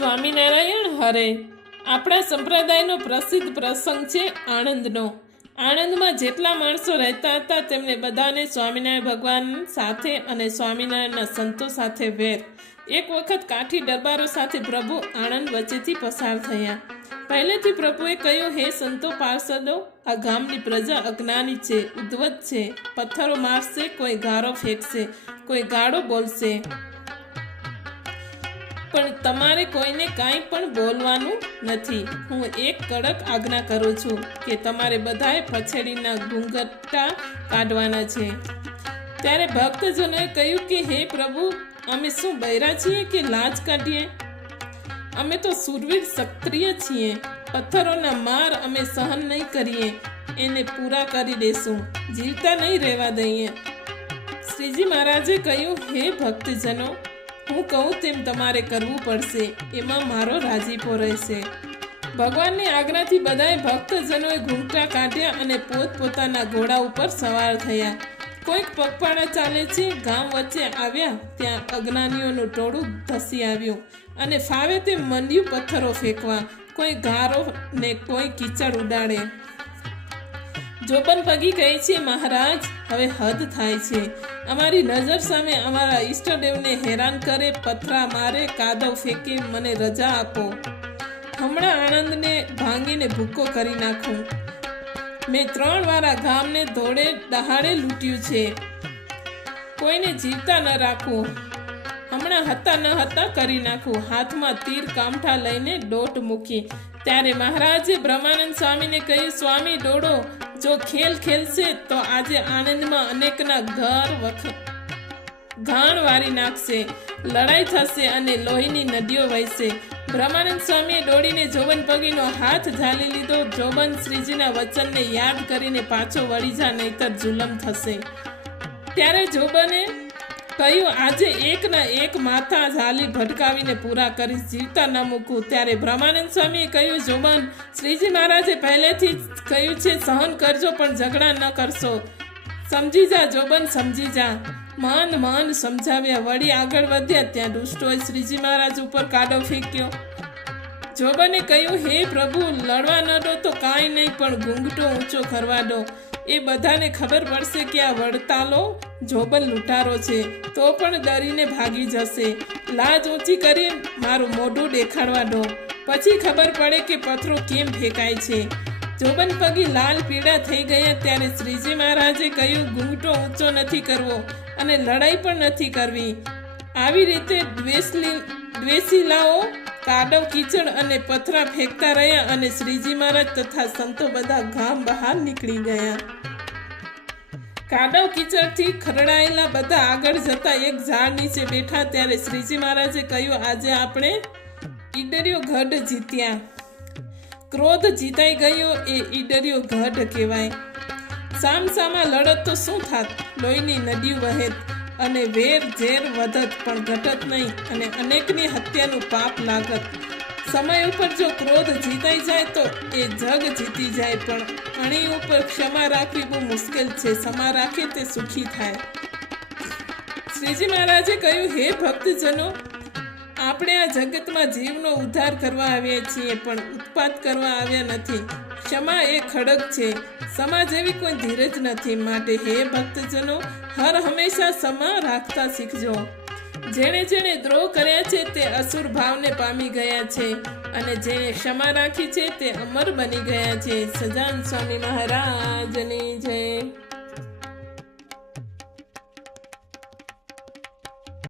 સ્વામિનારાયણ હરે. આપણા સંપ્રદાયનો પ્રસિદ્ધ પ્રસંગ છે આણંદનો. આણંદમાં જેટલા માણસો રહેતા હતા તેમને બધાને સ્વામિનારાયણ ભગવાન સાથે અને સ્વામિનારાયણના સંતો સાથે વેર. એક વખત કાઠી દરબારો સાથે પ્રભુ આણંદ વચ્ચેથી પસાર થયા. પહેલેથી પ્રભુએ કહ્યું, હે સંતો પાર્ષદો, આ ગામની પ્રજા અજ્ઞાની છે, ઉદ્ધત છે, પથ્થરો મારશે, કોઈ ગારો ફેંકશે, કોઈ ગાળો બોલશે, પણ તમારે કોઈને કાંઈ પણ બોલવાનું નથી. હું એક કડક આજ્ઞા કરું છું કે તમારે બધાએ પછેડીના ઘૂંઘટા કાઢવાના છે. ત્યારે ભક્તજનોએ કહ્યું કે હે પ્રભુ, અમે શું બૈરા છીએ કે લાજ કાઢીએ? અમે તો સુરવીર ક્ષત્રિય છીએ. પથ્થરોના માર અમે સહન નહીં કરીએ, એને પૂરા કરી દેશું, જીવતા નહીં રહેવા દઈએ. શ્રીજી મહારાજે કહ્યું, હે ભક્તજનો, હું કહું તેમ તમારે કરવું પડશે, એમાં મારો રાજીપો રહેશે. ભગવાનની આજ્ઞાથી બધાએ ભક્તજનોએ ઘૂંઘટા કાઢ્યા અને પોતપોતાના ઘોડા ઉપર સવાર થયા. કોઈક પગપાળા ચાલે છે. ગામ વચ્ચે આવ્યા ત્યાં અજ્ઞાનીઓનું ટોળું ધસી આવ્યું અને ફાવે તે મંડ્યું પથ્થરો ફેંકવા. કોઈ ગારો ને કોઈ કીચડ ઉડાડે. જોબન પગી કહે છે, મહારાજ, હવે હદ થાય છે. અમારી નજર સામે અમારા ઈષ્ટદેવને હેરાન કરે, પથરા મારે, કાદવ ફેંકે, મને રજા આપો. હમણાં આણંદને ભાંગીને ભૂક્કો કરી નાખું. મેં 3 વાર આ ગામને દોડે દહાડે લૂંટ્યું છે. કોઈને જીવતા ન રાખવું. હમણાં હતા ન હતા કરી નાખું. હાથમાં તીર કામઠા લઈને દોટ મૂકી. ત્યારે મહારાજે બ્રહ્માનંદ સ્વામીને કહ્યું, સ્વામી દોડો. જો ખેલ ખેલશે તો આજે આણંદમાં અનેકના ઘર ઘાણ વારી નાખશે, લડાઈ થશે અને લોહીની નદીઓ વહેશે. બ્રહ્માનંદ સ્વામીએ દોડીને જોબન પગીનો હાથ ઝાલી લીધો. જોબન શ્રીજીના વચનને યાદ કરીને પાછો વળી જા, નહીતર જુલમ થશે. ત્યારે જોબને કહ્યું, આજે એકના એક માથા ઝાલી ભટકાવીને પૂરા કરીશ, જીવતા ન મૂકું. ત્યારે બ્રહ્માનંદ સ્વામીએ કહ્યું, જોબન, શ્રીજી મહારાજે પહેલેથી જ કહ્યું છે, સહન કરજો પણ ઝઘડા ન કરશો. સમજી જા જોબન, સમજી જા. મન સમજાવ્યા. વળી આગળ વધ્યા ત્યાં દુષ્ટોએ શ્રીજી મહારાજ ઉપર કાદવ ફેંક્યો. જોબને કહ્યું, હે પ્રભુ, લડવા ન દો તો કાંઈ નહીં, પણ ઘૂંઘટો ઊંચો કરવા દો. એ બધાને ખબર પડશે કે આ વડતાલો જોબન લૂંટારો છે, તો પણ ડરીને ભાગી જશે. લાજ ઊંચી કરી મારું મોઢું દેખાડવા દો, પછી ખબર પડે કે પથ્થરો કેમ ફેંકાય છે. જોબન પગી લાલ પીળા થઈ ગયા. ત્યારે શ્રીજી મહારાજે કહ્યું, ઘૂંઘટો ઊંચો નથી કરવો અને લડાઈ પણ નથી કરવી. આવી રીતે દ્વેષીલાઓ કાદવ, કીચડ અને પથરા ફેંકતા રહ્યા અને શ્રીજી મહારાજ તથા સંતો બધા ગામ બહાર નીકળી ગયા. કાદવ કીચડથી ખરડાયેલા બધા આગળ જતા એક ઝાડ નીચે બેઠા. ત્યારે શ્રીજી મહારાજે કહ્યું, આજે આપણે ઈડરિયો ગઢ જીત્યા. ક્રોધ જીતાઈ ગયો એ ઈડરિયો ગઢ કહેવાય. સામસામા લડત તો શું થાત? લોહીની નદીઓ વહેત અને વેર ઝેર વધત, પણ ઘટત નહીં, અને અનેકની હત્યાનું પાપ લાગત. સમય ઉપર જો ક્રોધ જીતાઈ જાય તો એ જગ જીતી જાય, પણ અણી ઉપર ક્ષમા રાખવી બહુ મુશ્કેલ છે. ક્ષમા રાખે તે સુખી થાય. શ્રીજી મહારાજે કહ્યું, હે ભક્તજનો, આપણે આ જગતમાં જીવનો ઉદ્ધાર કરવા આવ્યા છીએ, પણ ઉત્પાત કરવા આવ્યા નથી. ક્ષમા એ ખડગ છે. ક્ષમા જેવી કોઈ ધીરજ નથી. માટે હે ભક્તજનો, હર હંમેશા ક્ષમા રાખતા શીખજો. જેણે જેણે દ્રોહ કર્યા છે તે અસુર ભાવને પામી ગયા છે, અને જેણે ક્ષમા રાખી છે તે અમર બની ગયા છે. સજાન સ્વામી મહારાજની જય.